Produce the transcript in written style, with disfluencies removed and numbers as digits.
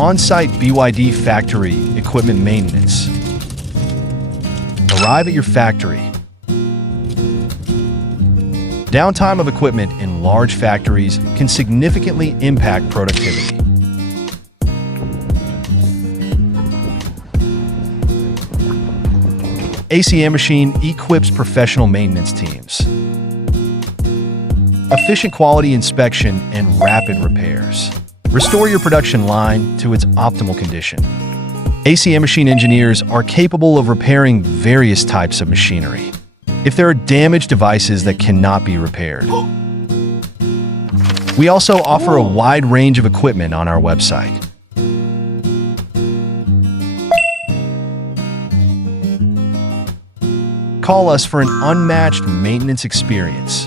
On-site BYD factory equipment maintenance. Arrive at your factory. Downtime of equipment in large factories can significantly impact productivity. ASEANMACHINE equips professional maintenance teams. Efficient quality inspection and rapid repairs. Restore your production line to its optimal condition. ASEANMACHINE engineers are capable of repairing various types of machinery. If there are damaged devices that cannot be repaired. We also offer a wide range of equipment on our website. Call us for an unmatched maintenance experience.